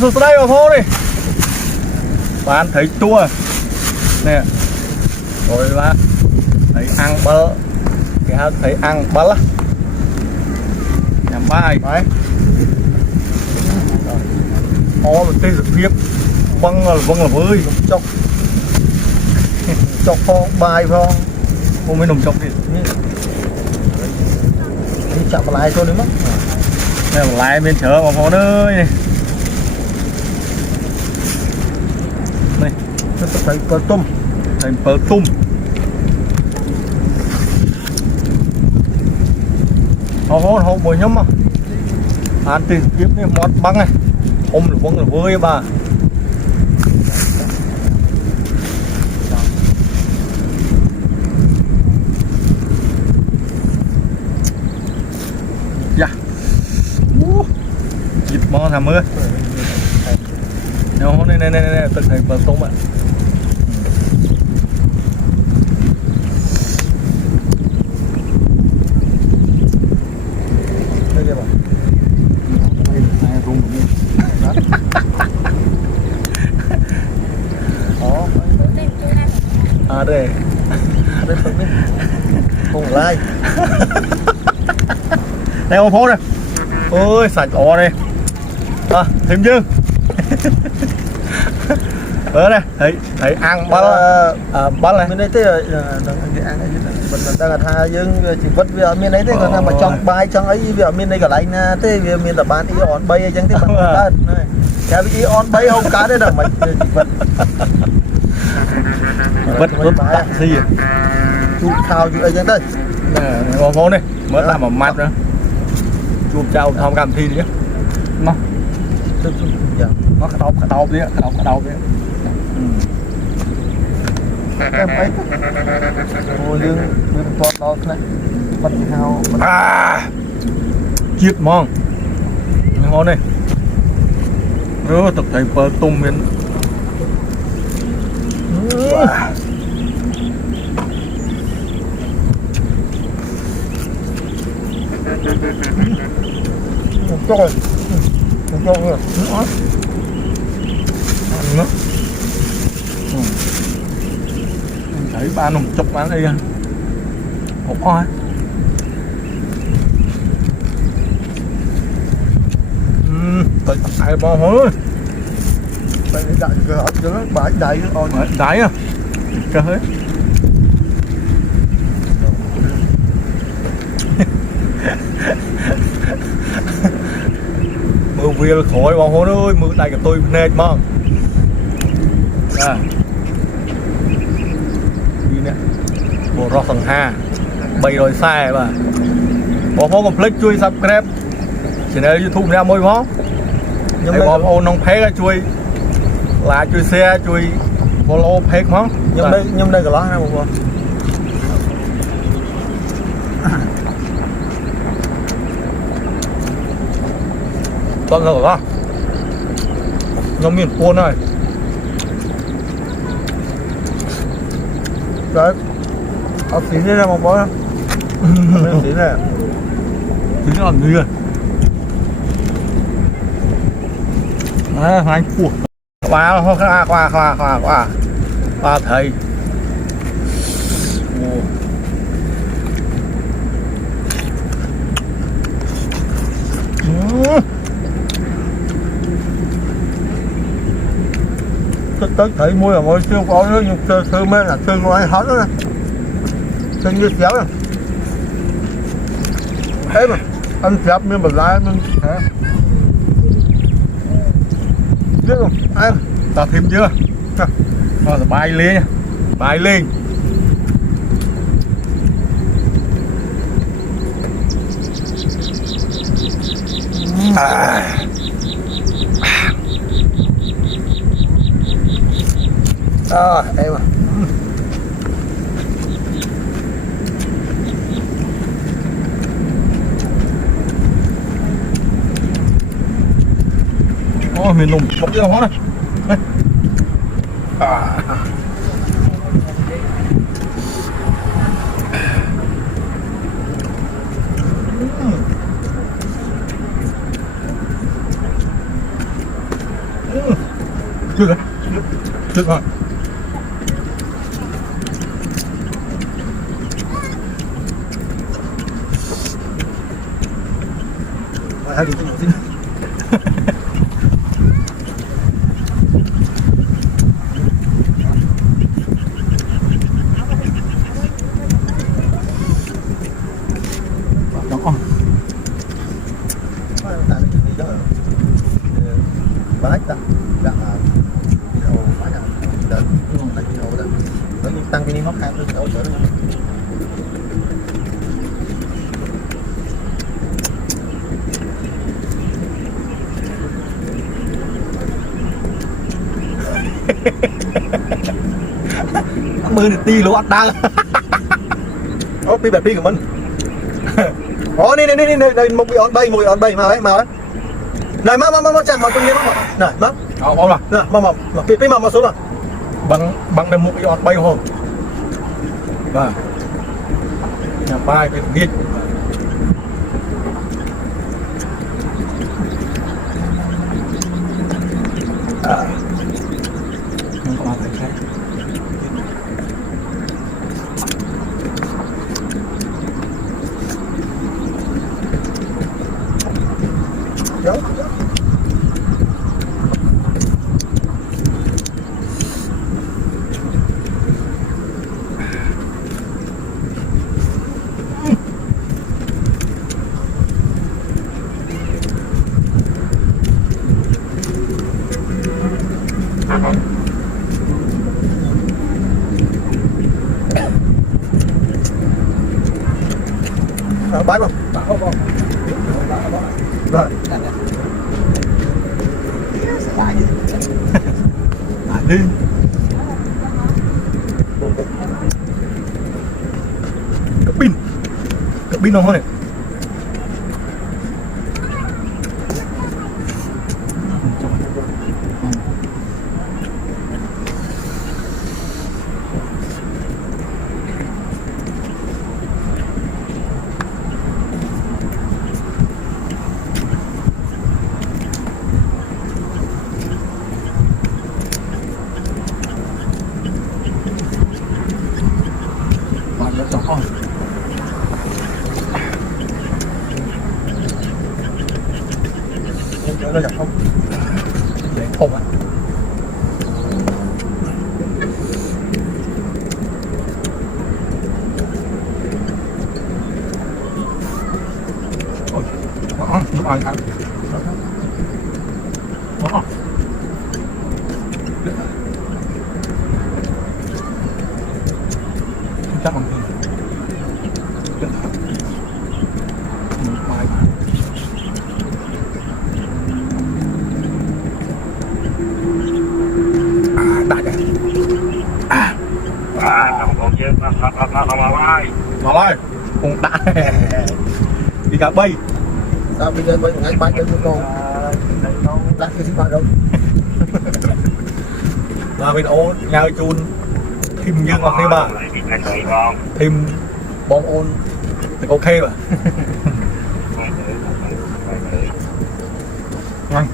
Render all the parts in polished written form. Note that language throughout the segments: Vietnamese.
xuống đây vào phố đi. Bạn thấy tua nè, rồi là thấy ăn bơ, cái thấy ăn bơ á, nhắm bài đấy. Ó là tê giật tiếp, vâng là với chọc phong bài phong, không mấy nồng chọc đi, đi chạm lại thôi đi mất. Này một lại bên chợ mà phố ơi này. Này, nó thấy bơ tôm, thành bơ tôm. Hô bồi nhắm à. Ăn từ tiếp cái món băng này. Ôm là vẫn là với bà. Dạ. Dịp món thầm ơi. Nó này từng thành bờ tôm ạ. Đây kìa bà. Này rung một miếng. Đó. À đây. Đây không biết. Không like. Đây ông phố này. Ôi sạch ỏ đây. À, thêm dương. Bữa này thấy ăn bắn này. Mình đây thế rồi ăn mình đang là tha dương chỉ vất việc miền đấy thế còn mà trong bài trong ấy việc miền đây cả lại na thế việc miền là bán ion bay chẳng thế bán cá này cái ion bay không cá đấy là mình chỉ vật vất gì chụp khao chụp ấy chẳng đây nè ngon phố này mới làm bằng mặt nữa chụp trao không cầm thi đi nhé nó cả đầu đi em ấy ô dương toàn đó này bật hào chiết mong ngon này tập thấy bơ tôm miền rồi nó thấy ba nồng chục bán đây hộp oi tại bò hối đây đại cái hộp chứ bãi đại oi đại à trời ơi mưa về khỏi bò hối ơi mưa đây cả tôi nè mong nè bộ rọ thằng ha bay rồi sai mà bỏ phố complete chui subscribe channel YouTube ra môi phố nhưng mà ô nông phé ra chui là chui xe chui follow phé món nhưng đây cả lá này một con rồi đó nhóm miền buôn này đấy ốc xí này một bó xí này xí nó làm gì rồi đấy hai cua qua thầy tới thấy mua ở ngôi xương có nữa nhưng xương mê là xương ngoài hết đó nè xương như xéo nè thế mà ăn xéo miếng bật lái mình hả biết không ai ta thêm chưa rồi là bay lên em à ô miền nùng bọc cái hóa này Chưa rồi. Chưa rồi. Hai đi xin. Đó. Bái ta đã video phải là đợt không phải video đó nó tăng cái móc hai đỡ đỡ Mưa này ti lúa đang. ô pi bẹt pi của mình ô đi một bị on bay mà đấy này má chạm vào trong kia má này má Không là nè mà pi mà xuống rồi bằng đem một cái ọt bay hồn. Vâng. Nhà bay cái ghi. Không có phải khác. Đó. Bán không? Không. Rồi. Đại đi. Cái pin không này. Con Nó nhập không? để không ạ. Ôi, đó, giúp ai ăn. Đó. Chắc bằng gì. Mai. Đại này. Còn chứ nó Nó ơi, cùng đã. Đi cả bay. Sao bây giờ bây ngay bay đến con đặt cái gì vào đâu? Và bên ô nhau chun thêm dương hoặc đi mà thêm bom ôn thì ok mà. Nhanh.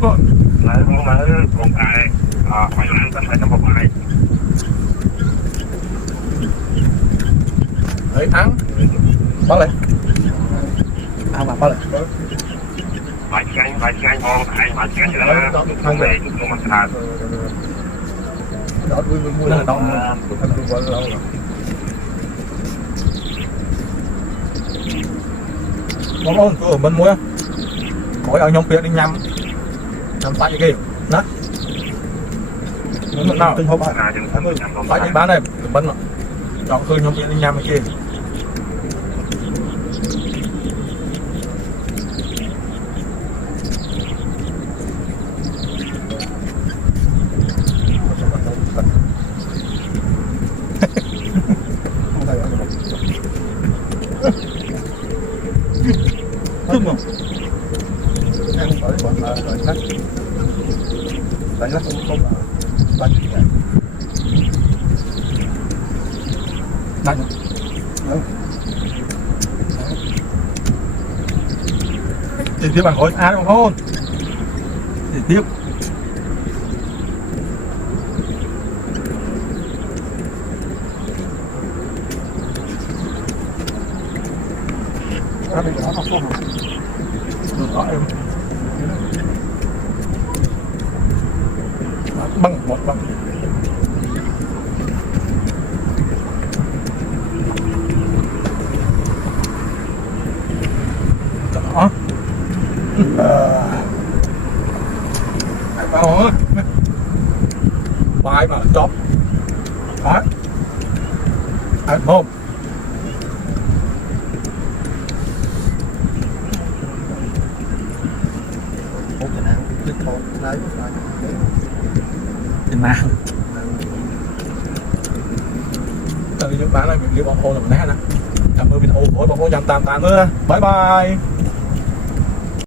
Mở con cái phải làm tất cả trong một ngày. Đấy ăn. Bắt lại. Ăn mà bắt lại. Phải chanh con cái mà chanh nữa không về không mà thà. Đó vui vui Nó là đông thôi. Anh vui vui lâu rồi. Bom ôn tôi ở bên muối. Mỗi ở nhóm kia đi nhắm tay kia. Đó. Nó nào Tinh hộp bạn. phải đi bán đây bên nó chọn khơi nhóm kia đi nhắm kia. Đúng không? Ăn bởi bọn là khách. Tại nó không bánh vậy. Đây. Thì tiếp bằng khối á đúng không? Thì tiếp Ăn đi, ăn không. Đó em. Băng một băng. Đó. Đó. Bài mà chóp. Đó. Ăn không? Một cái nào biết thôi lấy phải Trên nào? Từ những bán này mình đi bọn ô làm nét nè. Cảm ơn mình ô khối bọn ô nhằm tạm tạm nữa. Bye bye.